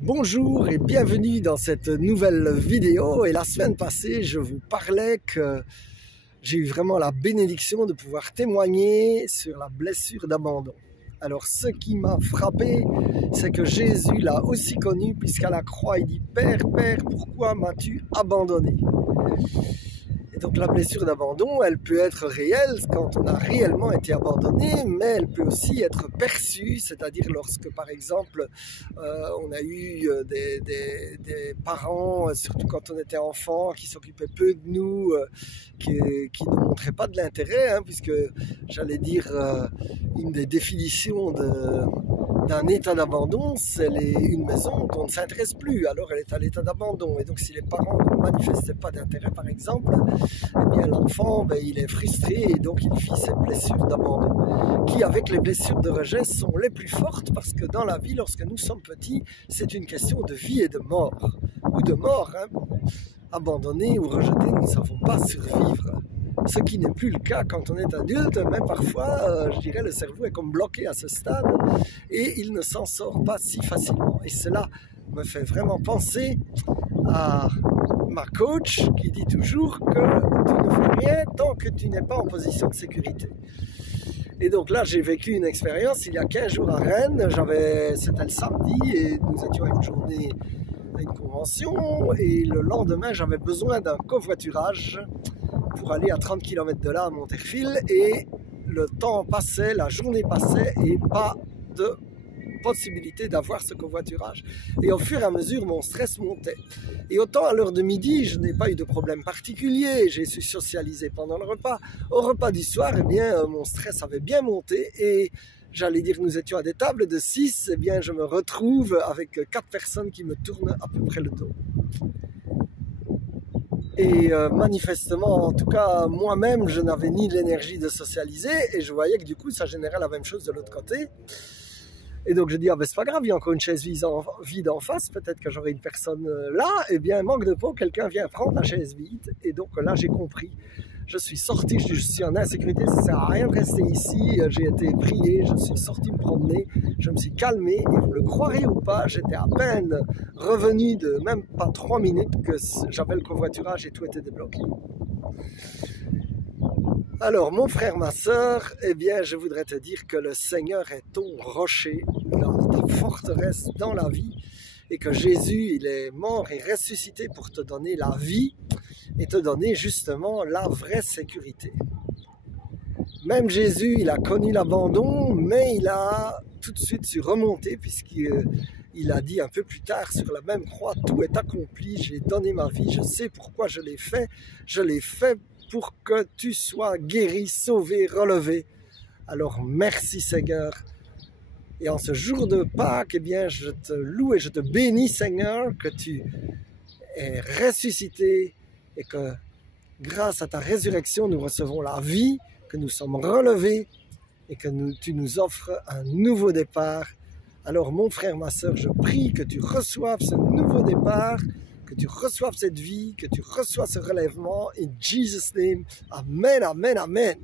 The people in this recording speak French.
Bonjour et bienvenue dans cette nouvelle vidéo. Et la semaine passée, je vous parlais que j'ai eu vraiment la bénédiction de pouvoir témoigner sur la blessure d'abandon. Alors ce qui m'a frappé, c'est que Jésus l'a aussi connu, puisqu'à la croix il dit « Père, Père, pourquoi m'as-tu abandonné ?» Et donc la blessure d'abandon, elle peut être réelle quand on a réellement été abandonné, mais elle peut aussi être perçue, c'est-à-dire lorsque par exemple on a eu des parents, surtout quand on était enfant, qui s'occupaient peu de nous, qui ne montraient pas de l'intérêt, puisque j'allais dire une des définitions d'un état d'abandon, c'est une maison dont on ne s'intéresse plus, alors elle est à l'état d'abandon. Et donc si les parents ne manifestaient pas d'intérêt par exemple, eh bien l'enfant il est frustré et donc il vit ces blessures d'abandon, qui avec les blessures de rejet sont les plus fortes, parce que dans la vie, lorsque nous sommes petits, c'est une question de vie et de mort, ou de mort, abandonné ou rejeté, nous ne savons pas survivre. Ce qui n'est plus le cas quand on est adulte, mais parfois, je dirais, le cerveau est comme bloqué à ce stade et il ne s'en sort pas si facilement. Et cela me fait vraiment penser à ma coach qui dit toujours que tu ne fais rien tant que tu n'es pas en position de sécurité. Et donc là, j'ai vécu une expérience il y a 15 jours à Rennes. C'était le samedi et nous étions à une journée, à une convention, et le lendemain, j'avais besoin d'un covoiturage pour aller à 30 km de là à Monterfil, et le temps passait, la journée passait et pas de possibilité d'avoir ce covoiturage. Et au fur et à mesure, mon stress montait. Et autant à l'heure de midi, je n'ai pas eu de problème particulier, j'ai su socialiser pendant le repas. Au repas du soir, eh bien, mon stress avait bien monté et j'allais dire, nous étions à des tables de 6, eh bien, je me retrouve avec 4 personnes qui me tournent à peu près le dos. Et manifestement, en tout cas, moi-même, je n'avais ni l'énergie de socialiser, et je voyais que du coup, ça générait la même chose de l'autre côté. Et donc je dis, c'est pas grave, il y a encore une chaise vide en face, peut-être que j'aurai une personne là. Et bien, manque de peau, quelqu'un vient prendre la chaise vide. Et donc là, j'ai compris. Je suis sorti, je suis en insécurité, ça ne sert à rien de rester ici. J'ai été prié, je suis sorti me promener, je me suis calmé, et vous le croirez ou pas, j'étais à peine revenu de même pas 3 minutes que j'avais le covoiturage et tout était débloqué. Alors mon frère, ma soeur, eh bien je voudrais te dire que le Seigneur est ton rocher, ta forteresse dans la vie, et que Jésus, il est mort et ressuscité pour te donner la vie et te donner justement la vraie sécurité. Même Jésus, il a connu l'abandon, mais il a tout de suite su remonter, puisqu'il a dit un peu plus tard sur la même croix, tout est accompli, j'ai donné ma vie, je sais pourquoi je l'ai fait pour que tu sois guéri, sauvé, relevé. Alors merci Seigneur. Et en ce jour de Pâques, eh bien, je te loue et je te bénis Seigneur, que tu es ressuscité et que grâce à ta résurrection, nous recevons la vie, que nous sommes relevés et que tu nous offres un nouveau départ. Alors mon frère, ma soeur, je prie que tu reçoives ce nouveau départ, que tu reçoives cette vie, que tu reçoives ce relèvement. In Jesus' name, Amen, Amen, Amen.